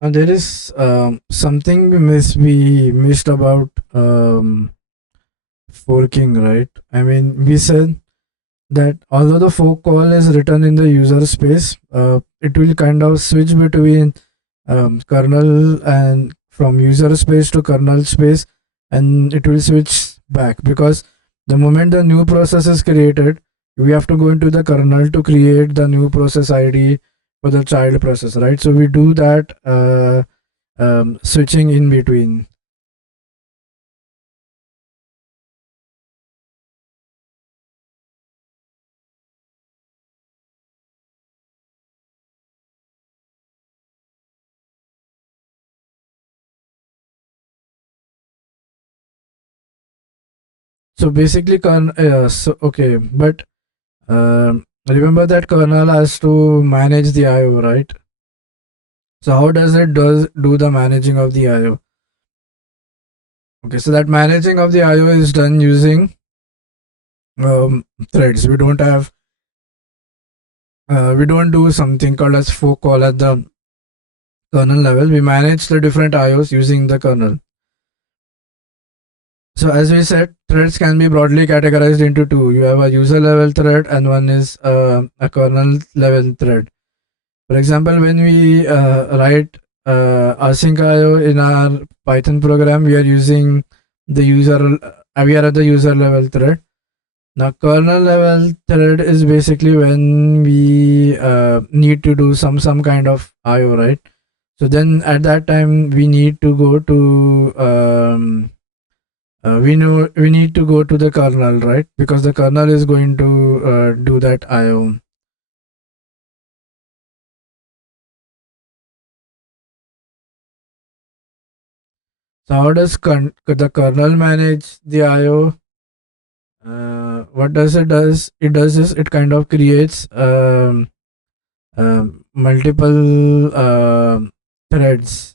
There is something we missed about forking, right? I mean, we said that although the fork call is written in the user space, it will kind of switch between kernel and from user space to kernel space, and it will switch back because the moment the new process is created, we have to go into the kernel to create the new process ID for the child process, right? So we do that switching in between. So basically, okay, but remember that kernel has to manage the IO, right? So how does it does do the managing of the IO? Okay, so that managing of the IO is done using threads. We don't do something called as fork call at the kernel level. We manage the different IOs using the kernel. So as we said, threads can be broadly categorized into two. You have a user level thread and one is a kernel level thread. For example, when we write async IO in our Python program, we are using the we are at the user level thread. Now, kernel level thread is basically when we need to do some kind of IO, right? So then at that time we need to go to we know we need to go to the kernel, right? Because the kernel is going to do that IO. So how does the kernel manage the IO? What does it does? It does is it kind of creates multiple threads.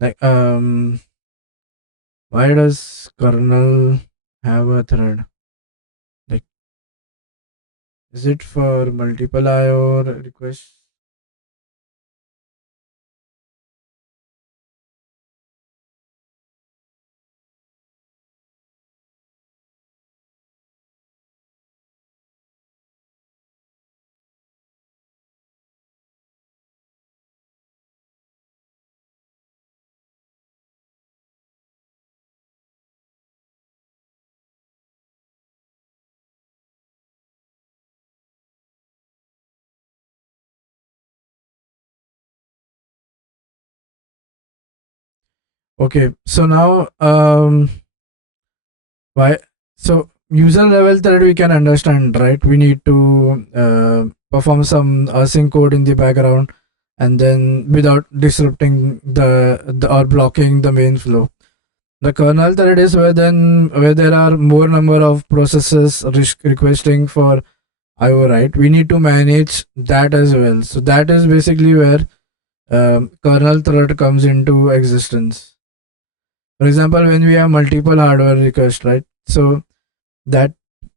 Like why does kernel have a thread? Like is it for multiple IO requests? Okay, so now why so user level thread we can understand, right? We need to perform some async code in the background and then without disrupting the or blocking the main flow. The kernel thread is where there are more number of processes requesting for IO, right? We need to manage that as well. So that is basically where kernel thread comes into existence. For example, when we have multiple hardware requests, right? So that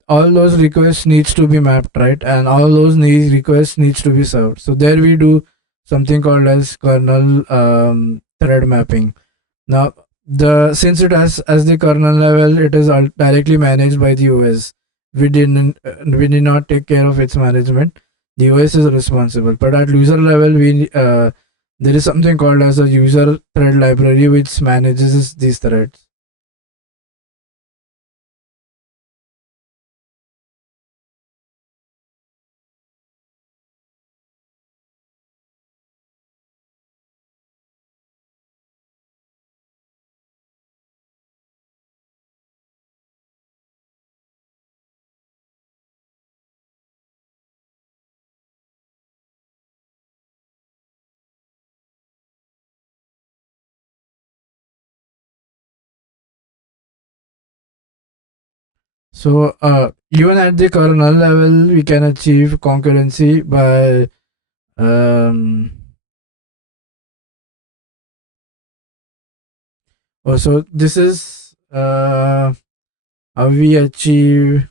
all those requests needs to be mapped, right? And all those requests needs to be served. So there we do something called as kernel thread mapping. Now, the since it has as the kernel level, it is directly managed by the OS. We did not take care of its management. The OS is responsible, but at user level, we there is something called as a user thread library which manages these threads. So even at the kernel level, we can achieve concurrency by um, So this is how we achieve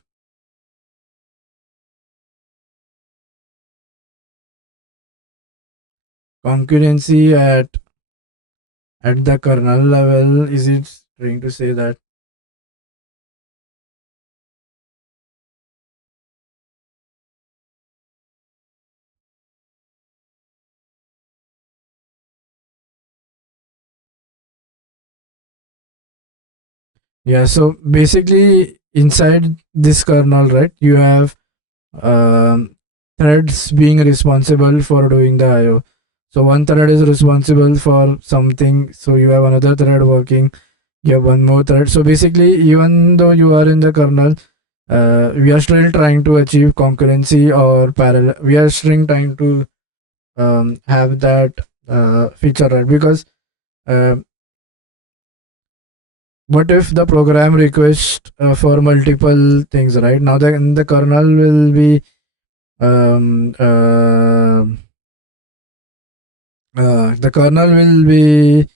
concurrency at the kernel level. Is it trying to say that? Yeah, so basically inside this kernel, right, you have um, threads being responsible for doing the IO. So one thread is responsible for something, so you have another thread working, you have one more thread. So basically, even though you are in the kernel, we are still trying to achieve concurrency or parallel. We are still trying to have that feature, right? Because uh, what if the program requests for multiple things, right? Now the kernel will be um, uh, the kernel will be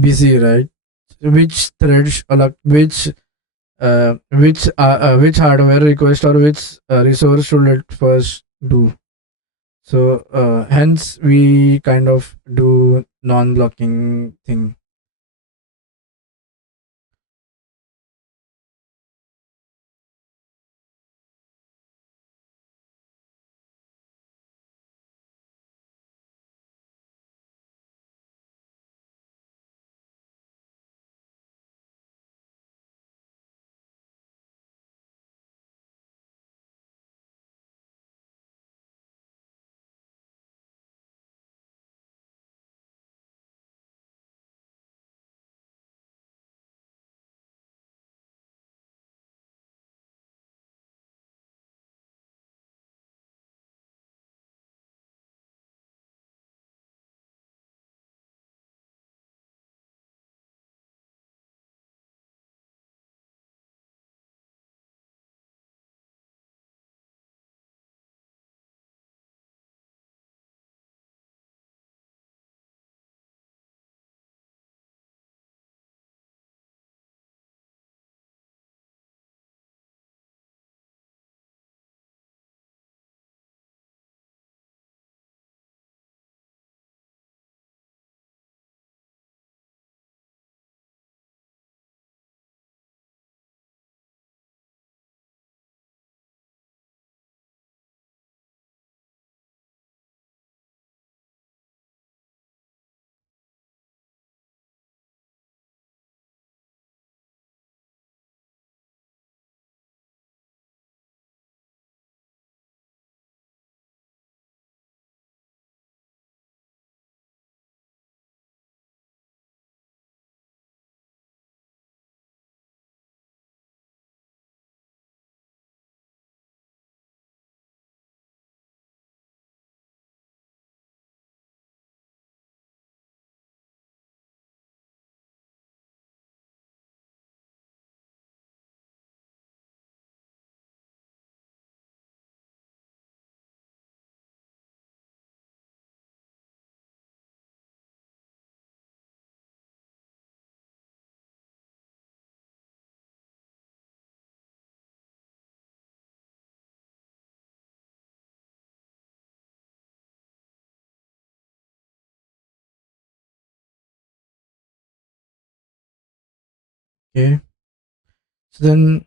busy, right? Which threads, which hardware request or which resource should it first do? So hence we kind of do non-blocking thing. Okay. So then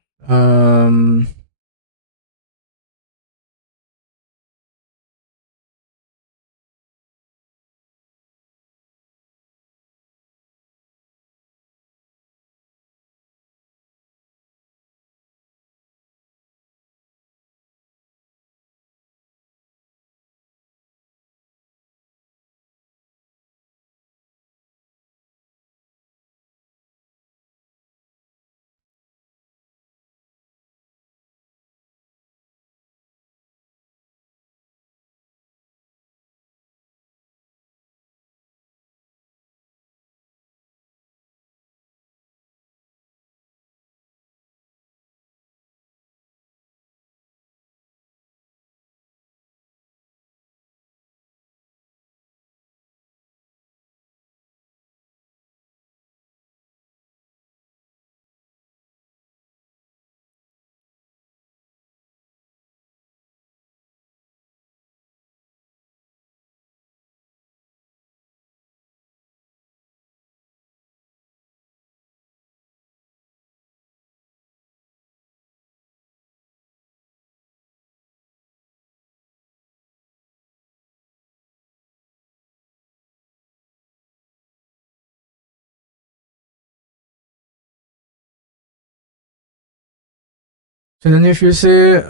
So then if you say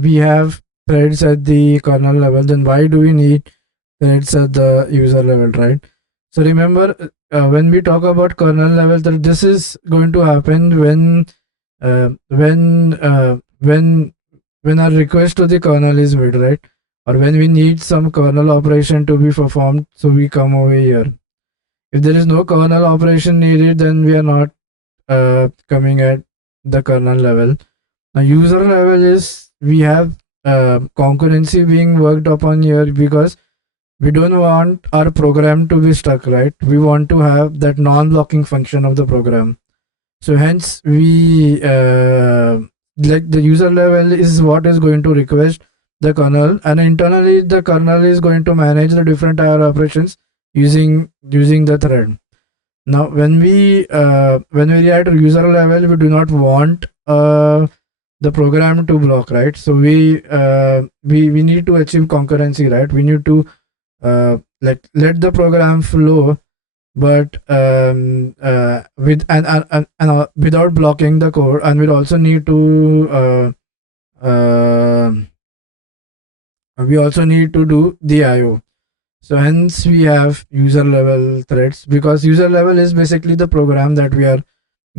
we have threads at the kernel level, then why do we need threads at the user level, right? So remember, when we talk about kernel level, that this is going to happen when uh, when uh, when when our request to the kernel is made, right? Or when we need some kernel operation to be performed, so we come over here. If there is no kernel operation needed, then we are not coming at the kernel level. Now, user level is we have concurrency being worked upon here because we don't want our program to be stuck, right? We want to have that non-blocking function of the program. So hence we like the user level is what is going to request the kernel, and internally the kernel is going to manage the different IR operations using the thread. Now when we are at user level, we do not want the program to block, right? So we need to achieve concurrency, right? We need to let the program flow, but with without blocking the code, and we also need to uh, we also need to do the IO. So hence we have user level threads, because user level is basically the program that we are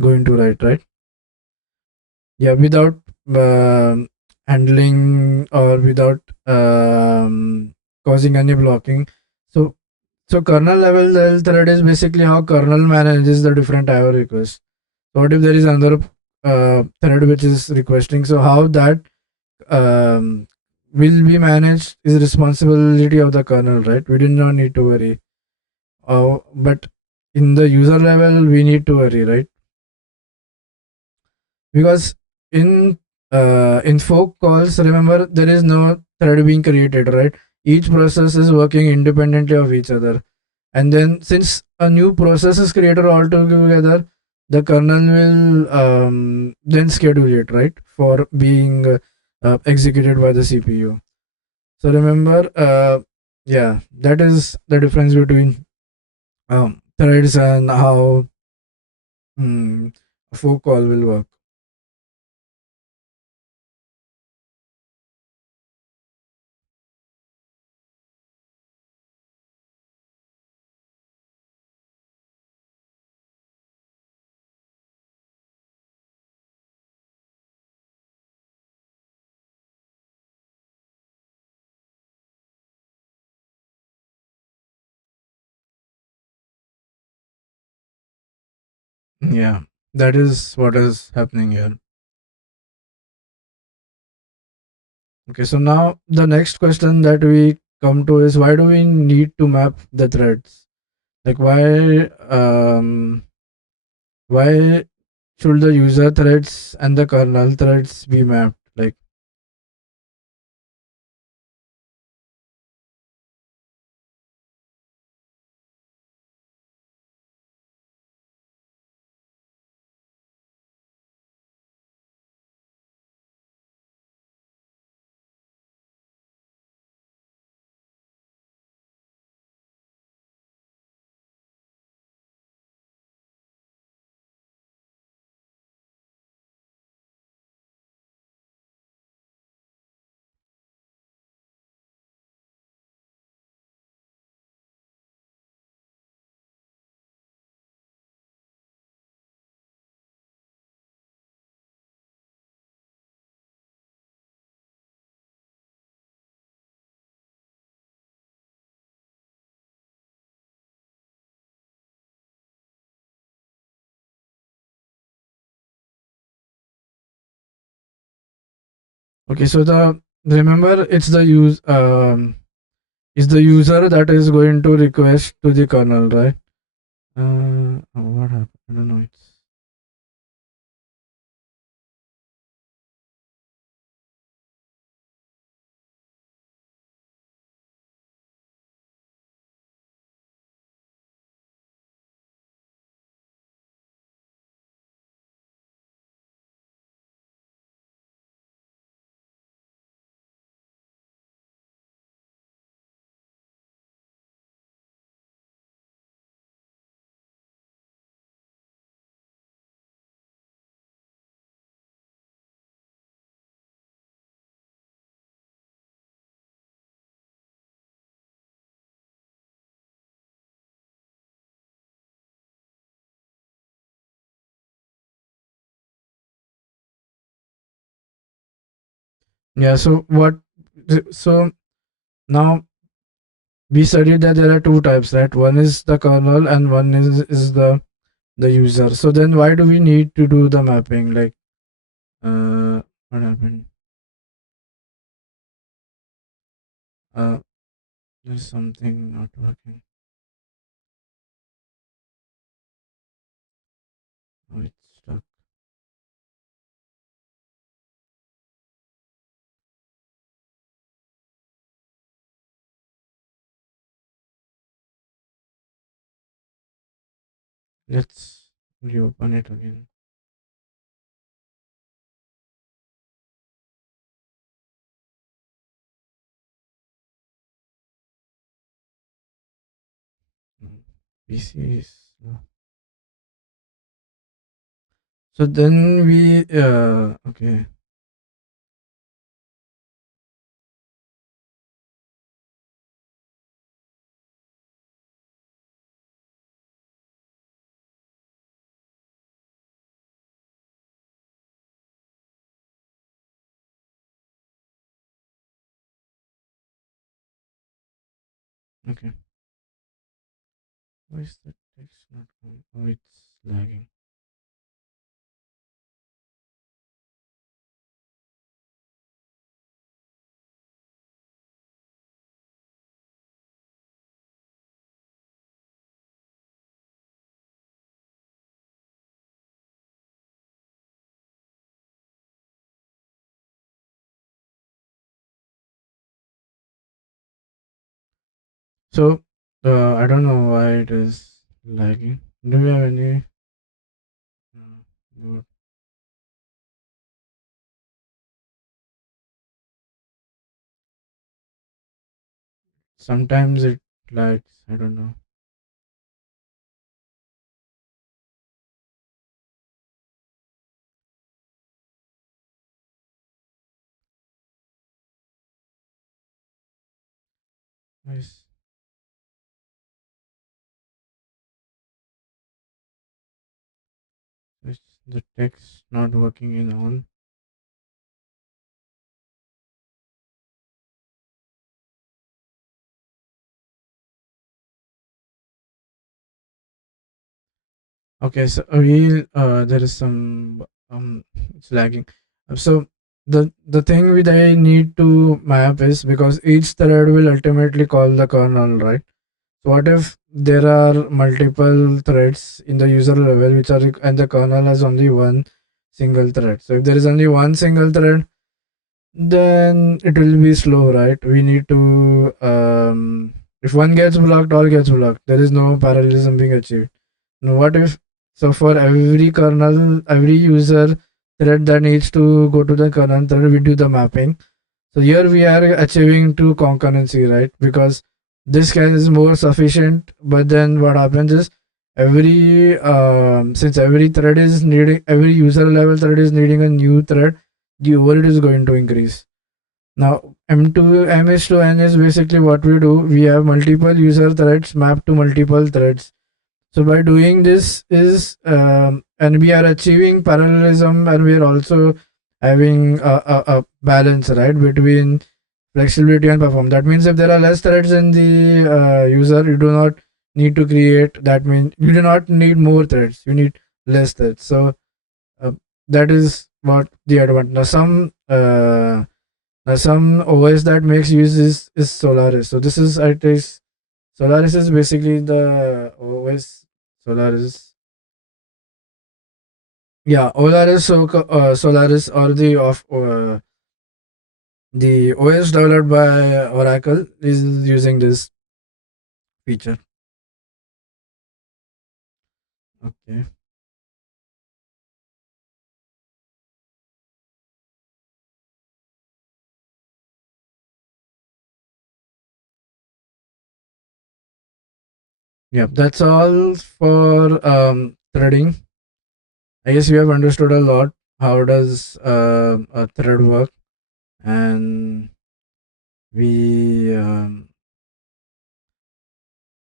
going to write, right? Yeah, without um handling or without causing any blocking. So so kernel level thread is basically how kernel manages the different IO requests. So what if there is another thread which is requesting? So how that um, will be managed is responsibility of the kernel, right? We do not need to worry. But in the user level, we need to worry, right? Because in fork calls, remember there is no thread being created, right? Each process is working independently of each other, and then since a new process is created altogether, the kernel will then schedule it, right, for being executed by the CPU. So remember, yeah, that is the difference between threads and how a fork call will work. Yeah, that is what is happening here. Okay, so now the next question that we come to is, why do we need to map the threads? Like why should the user threads and the kernel threads be mapped? Like, okay, so the remember it's the use is the user that is going to request to the kernel, right? What happened? I don't know. It's Yeah. So what? So now we studied that there are two types, right? One is the kernel and one is the user. So then why do we need to do the mapping? Like, what happened? Uh, there's something not working. Oh, it's stuck. Let's reopen it again. Hmm. PC is slow. So then we okay. Okay. Why is the text not coming? Oh, it's lagging. So I don't know why it is lagging. Do we have any? Good. Sometimes it lags. I don't know. Why is is the text not working in on? Okay, so we there is some it's lagging. So the thing we they need to map is because each thread will ultimately call the kernel, right? So what if there are multiple threads in the user level which are and the kernel has only one single thread. So if there is only one single thread, then it will be slow, right? We need to if one gets blocked, all gets blocked. There is no parallelism being achieved. Now, what if so for every kernel, every user thread that needs to go to the kernel thread, we do the mapping. So here we are achieving two concurrency, right? Because this case is more sufficient. But then what happens is every since every thread is needing every user level thread is needing a new thread, the overhead is going to increase. Now M2 MS to N is basically what we do. We have multiple user threads mapped to multiple threads. So by doing this is and we are achieving parallelism and we are also having a balance, right, between flexibility and perform. That means if there are less threads in the user, you do not need to create. That means you do not need more threads. You need less threads. So uh, that is what the advantage. Now some OS that makes use is Solaris. So this is it is Solaris is basically the OS. Solaris. Yeah, Solaris, Solaris or the OS developed by Oracle is using this feature. Okay. Yeah, that's all for threading. I guess you have understood a lot. How does a thread work? And we, I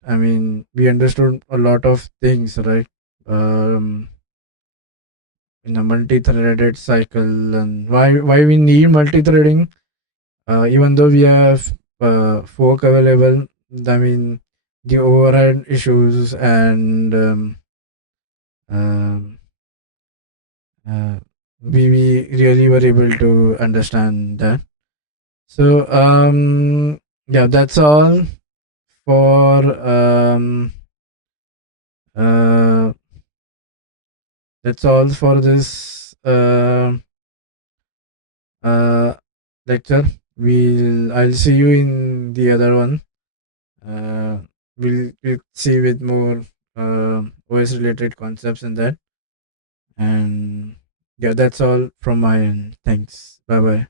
mean, we understood a lot of things, right? Um, in a multi-threaded cycle, and why we need multi-threading, even though we have fork available. I mean, the overhead issues and um, uh, we really were able to understand that. So yeah, for uh, that's all for this uh, lecture. I'll see you in the other one. Uh, we'll see with more OS related concepts in that. And yeah, that's all from my end. Thanks. Bye bye.